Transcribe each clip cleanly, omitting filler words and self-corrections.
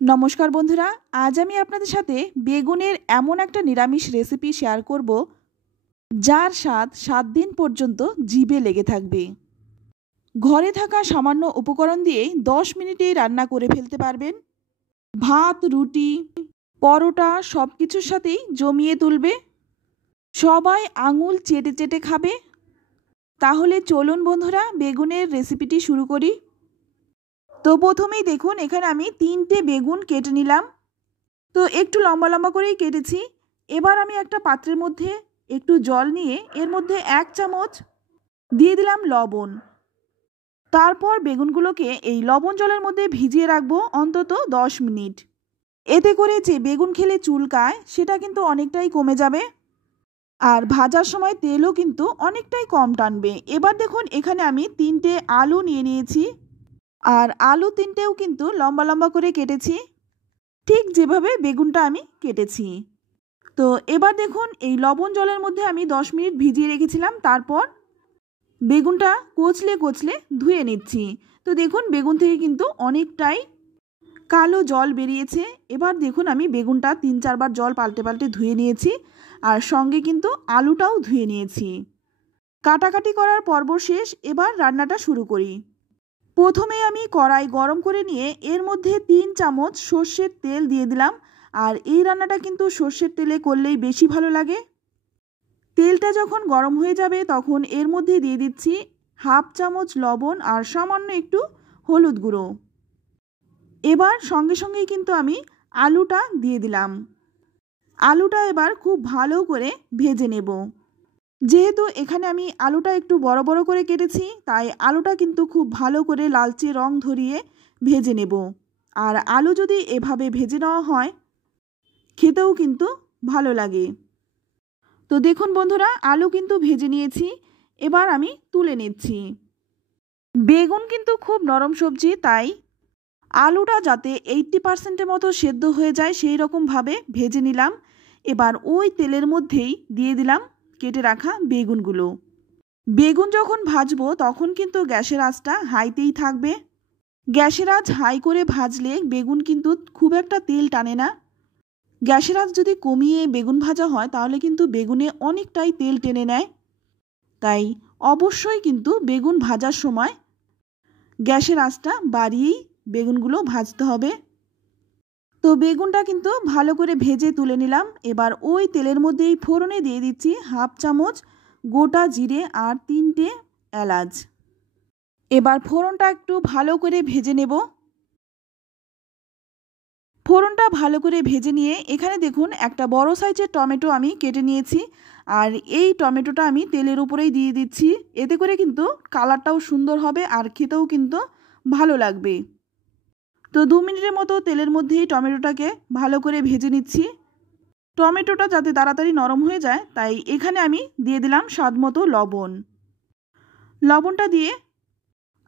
নমস্কার বন্ধুরা, আজ আমি আপনাদের সাথে বেগুনের এমন একটা নিরামিষ রেসিপি শেয়ার করব যার স্বাদ 7 দিন পর্যন্ত জিভে লেগে থাকবে। ঘরে থাকা সামান্য উপকরণ দিয়ে 10 মিনিটেই রান্না করে ফেলতে পারবেন। ভাত, রুটি, পরোটা সব কিছুর সাথেই জমিয়ে তুলবে। সবাই আঙুল চেটে চেটে খাবে। তাহলে চলুন বন্ধুরা, বেগুনের রেসিপিটি শুরু করি। তো প্রথমেই দেখুন, এখানে আমি 3টে বেগুন কেটে নিলাম। তো একটু লম্বা লম্বা করেই কেটেছি। এবার আমি একটা পাত্রের মধ্যে একটু জল নিয়ে এর মধ্যে 1 চামচ দিয়ে দিলাম লবণ। তারপর বেগুনগুলোকে এই লবণ জলের মধ্যে ভিজিয়ে রাখবো অন্তত 10 মিনিট। এতে করে যে বেগুন খেলে চুলকায় সেটা কিন্তু অনেকটাই কমে যাবে, আর ভাজার সময় তেলও কিন্তু অনেকটাই কম টানবে। এবার দেখুন, এখানে আমি 3টে আলু নিয়ে নিয়েছি, আর আলু 3টেও কিন্তু লম্বা লম্বা করে কেটেছি, ঠিক যেভাবে বেগুনটা আমি কেটেছি। তো এবার দেখুন, এই লবণ জলের মধ্যে আমি 10 মিনিট ভিজিয়ে রেখেছিলাম। তারপর বেগুনটা কচলে কচলে ধুয়ে নিচ্ছি। তো দেখুন, বেগুন থেকে কিন্তু অনেকটাই কালো জল বেরিয়েছে। এবার দেখুন, আমি বেগুনটা 3-4 বার জল পাল্টে পাল্টে ধুয়ে নিয়েছি, আর সঙ্গে কিন্তু আলুটাও ধুয়ে নিয়েছি। কাটাকাটি করার পর্ব শেষ। এবার রান্নাটা শুরু করি। প্রথমে আমি কড়াই গরম করে নিয়ে এর মধ্যে 3 চামচ সর্ষের তেল দিয়ে দিলাম। আর এই রান্নাটা কিন্তু সর্ষের তেলে করলেই বেশি ভালো লাগে। তেলটা যখন গরম হয়ে যাবে তখন এর মধ্যে দিয়ে দিচ্ছি 1/2 চামচ লবণ আর সামান্য একটু হলুদ গুঁড়ো। এবার সঙ্গে সঙ্গেই কিন্তু আমি আলুটা দিয়ে দিলাম। আলুটা এবার খুব ভালো করে ভেজে নেব। যেহেতু এখানে আমি আলুটা একটু বড় বড় করে কেটেছি, তাই আলুটা কিন্তু খুব ভালো করে লালচে রং ধরিয়ে ভেজে নেব। আর আলু যদি এভাবে ভেজে নেওয়া হয় খেতেও কিন্তু ভালো লাগে। তো দেখুন বন্ধুরা, আলু কিন্তু ভেজে নিয়েছি। এবার আমি তুলে নিচ্ছি। বেগুন কিন্তু খুব নরম সবজি, তাই আলুটা যাতে 80% মতো সেদ্ধ হয়ে যায় সেই রকমভাবে ভেজে নিলাম। এবার ওই তেলের মধ্যেই দিয়ে দিলাম কেটে রাখা বেগুনগুলো। বেগুন যখন ভাজবো তখন কিন্তু গ্যাসের আঁচটা হাইতেই থাকবে। গ্যাসের আঁচ হাই করে ভাজলে বেগুন কিন্তু খুব একটা তেল টানে না। গ্যাসের আঁচ যদি কমিয়ে বেগুন ভাজা হয় তাহলে কিন্তু বেগুনে অনেকটাই তেল টেনে নেয়। তাই অবশ্যই কিন্তু বেগুন ভাজার সময় গ্যাসের আঁচটা বাড়িয়েই বেগুনগুলো ভাজতে হবে। তো বেগুনটা কিন্তু ভালো করে ভেজে তুলে নিলাম। এবার ওই তেলের মধ্যেই ফোড়নে দিয়ে দিচ্ছি 1/2 চামচ গোটা জিরে আর 3টে এলাচ। এবার ফোড়নটা একটু ভালো করে ভেজে নেব। ফোড়নটা ভালো করে ভেজে নিয়ে এখানে দেখুন, একটা বড় সাইজের টমেটো আমি কেটে নিয়েছি, আর এই টমেটোটা আমি তেলের উপরেই দিয়ে দিচ্ছি। এতে করে কিন্তু কালারটাও সুন্দর হবে আর খেতেও কিন্তু ভালো লাগবে। তো 2 মিনিটের মতো তেলের মধ্যেই টমেটোটাকে ভালো করে ভেজে নিচ্ছি। টমেটোটা যাতে তাড়াতাড়ি নরম হয়ে যায় তাই এখানে আমি দিয়ে দিলাম স্বাদমতো লবণ। লবণটা দিয়ে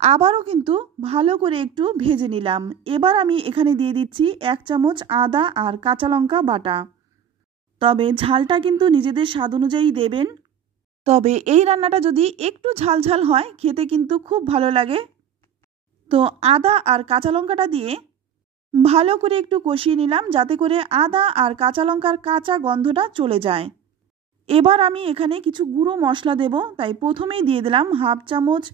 আবারও কিন্তু ভালো করে একটু ভেজে নিলাম। এবার আমি এখানে দিয়ে দিচ্ছি 1 চামচ আদা আর কাঁচা লঙ্কা বাটা। তবে ঝালটা কিন্তু নিজেদের স্বাদ অনুযায়ী দেবেন। তবে এই রান্নাটা যদি একটু ঝাল ঝাল হয় খেতে কিন্তু খুব ভালো লাগে। তো আদা আর কাঁচা লঙ্কাটা দিয়ে ভালো করে একটু কষিয়ে নিলাম, যাতে করে আদা আর কাঁচা লঙ্কার কাঁচা গন্ধটা চলে যায়। এবার আমি এখানে কিছু গুঁড়ো মশলা দেব। তাই প্রথমেই দিয়ে দিলাম 1/2 চামচ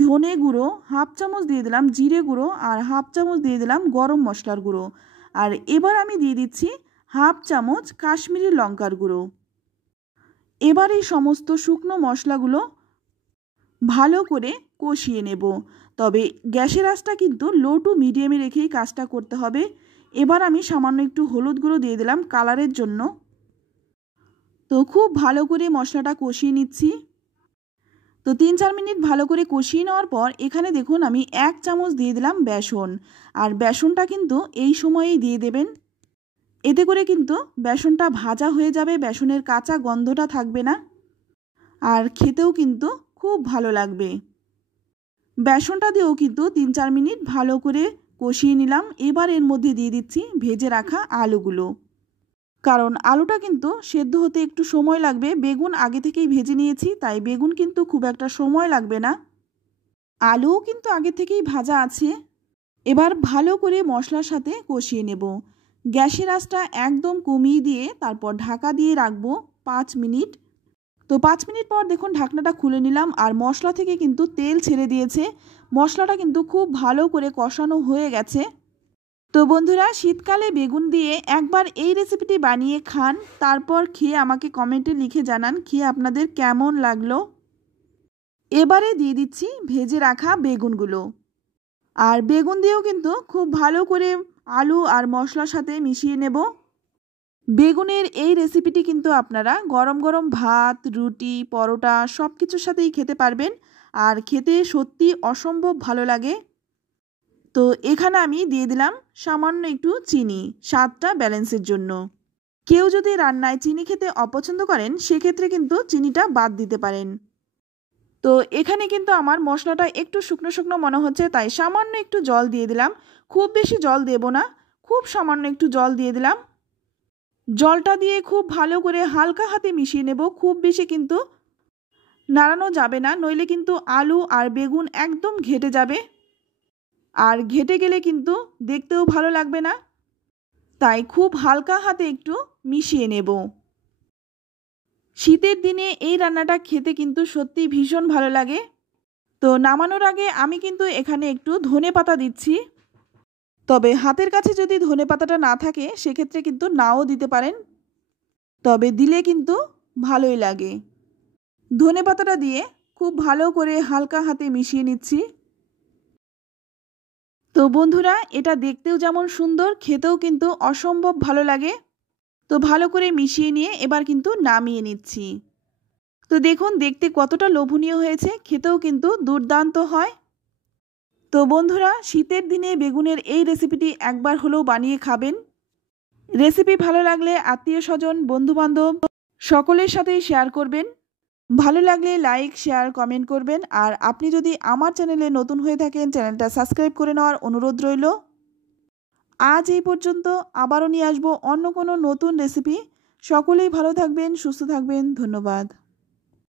ধনে গুঁড়ো, 1/2 চামচ দিয়ে দিলাম জিরে গুঁড়ো, আর 1/2 চামচ দিয়ে দিলাম গরম মশলার গুঁড়ো। আর এবার আমি দিয়ে দিচ্ছি 1/2 চামচ কাশ্মীরি লঙ্কার গুঁড়ো। এবার এই সমস্ত শুকনো মশলাগুলো ভালো করে কষিয়ে নেব। তবে গ্যাসের আঁচটা কিন্তু লো টু মিডিয়ামে রেখেই কাজটা করতে হবে। এবার আমি সামান্য একটু হলুদ গুঁড়ো দিয়ে দিলাম কালারের জন্য। তো খুব ভালো করে মশলাটা কষিয়ে নিচ্ছি। তো 3-4 মিনিট ভালো করে কষিয়ে নেওয়ার পর এখানে দেখুন, আমি 1 চামচ দিয়ে দিলাম বেসন। আর বেসনটা কিন্তু এই সময়েই দিয়ে দেবেন। এতে করে কিন্তু বেসনটা ভাজা হয়ে যাবে, বেসনের কাঁচা গন্ধটা থাকবে না, আর খেতেও কিন্তু খুব ভালো লাগবে। বেসনটা দিয়েও কিন্তু 3-4 মিনিট ভালো করে কষিয়ে নিলাম। এবার এর মধ্যে দিয়ে দিচ্ছি ভেজে রাখা আলুগুলো, কারণ আলুটা কিন্তু সেদ্ধ হতে একটু সময় লাগবে। বেগুন আগে থেকেই ভেজে নিয়েছি, তাই বেগুন কিন্তু খুব একটা সময় লাগবে না। আলুও কিন্তু আগে থেকেই ভাজা আছে। এবার ভালো করে মশলার সাথে কষিয়ে নেব। গ্যাসের আঁচটা একদম কমিয়ে দিয়ে তারপর ঢাকা দিয়ে রাখবো 5 মিনিট। তো 5 মিনিট পর দেখুন ঢাকনাটা খুলে নিলাম আর মশলা থেকে কিন্তু তেল ছেড়ে দিয়েছে। মশলাটা কিন্তু খুব ভালো করে কষানো হয়ে গেছে। তো বন্ধুরা, শীতকালে বেগুন দিয়ে একবার এই রেসিপিটি বানিয়ে খান, তারপর খেয়ে আমাকে কমেন্টে লিখে জানান খেয়ে আপনাদের কেমন লাগলো। এবারে দিয়ে দিচ্ছি ভেজে রাখা বেগুনগুলো। আর বেগুন দিয়েও কিন্তু খুব ভালো করে আলু আর মশলার সাথে মিশিয়ে নেব। বেগুনের এই রেসিপিটি কিন্তু আপনারা গরম গরম ভাত, রুটি, পরোটা সব কিছুর সাথেই খেতে পারবেন আর খেতে সত্যি অসম্ভব ভালো লাগে। তো এখানে আমি দিয়ে দিলাম সামান্য একটু চিনি, স্বাদটা ব্যালেন্সের জন্য। কেউ যদি রান্নায় চিনি খেতে অপছন্দ করেন সেক্ষেত্রে কিন্তু চিনিটা বাদ দিতে পারেন। তো এখানে কিন্তু আমার মশলাটা একটু শুকনো শুকনো মনে হচ্ছে, তাই সামান্য একটু জল দিয়ে দিলাম। খুব বেশি জল দেব না, খুব সামান্য একটু জল দিয়ে দিলাম। জলটা দিয়ে খুব ভালো করে হালকা হাতে মিশিয়ে নেব। খুব বেশি কিন্তু নাড়ানো যাবে না, নইলে কিন্তু আলু আর বেগুন একদম ঘেটে যাবে আর ঘেটে গেলে কিন্তু দেখতেও ভালো লাগবে না। তাই খুব হালকা হাতে একটু মিশিয়ে নেব। শীতের দিনে এই রান্নাটা খেতে কিন্তু সত্যি ভীষণ ভালো লাগে। তো নামানোর আগে আমি কিন্তু এখানে একটু ধনেপাতা দিচ্ছি। তবে হাতের কাছে যদি ধনেপাতাটা না থাকে সেক্ষেত্রে কিন্তু নাও দিতে পারেন, তবে দিলে কিন্তু ভালোই লাগে। ধনেপাতাটা দিয়ে খুব ভালো করে হালকা হাতে মিশিয়ে নিচ্ছি। তো বন্ধুরা, এটা দেখতেও যেমন সুন্দর, খেতেও কিন্তু অসম্ভব ভালো লাগে। তো ভালো করে মিশিয়ে নিয়ে এবার কিন্তু নামিয়ে নিচ্ছি। তো দেখুন দেখতে কতটা লোভনীয় হয়েছে, খেতেও কিন্তু দুর্দান্ত হয়। তো বন্ধুরা, শীতের দিনে বেগুনের এই রেসিপিটি একবার হলেও বানিয়ে খাবেন। রেসিপি ভালো লাগলে আত্মীয় স্বজন, বন্ধুবান্ধব সকলের সাথেই শেয়ার করবেন। ভালো লাগলে লাইক, শেয়ার, কমেন্ট করবেন। আর আপনি যদি আমার চ্যানেলে নতুন হয়ে থাকেন চ্যানেলটা সাবস্ক্রাইব করে নেওয়ার অনুরোধ রইল। আজ এই পর্যন্ত, আবারও নিয়ে আসবো অন্য কোনো নতুন রেসিপি। সকলেই ভালো থাকবেন, সুস্থ থাকবেন। ধন্যবাদ।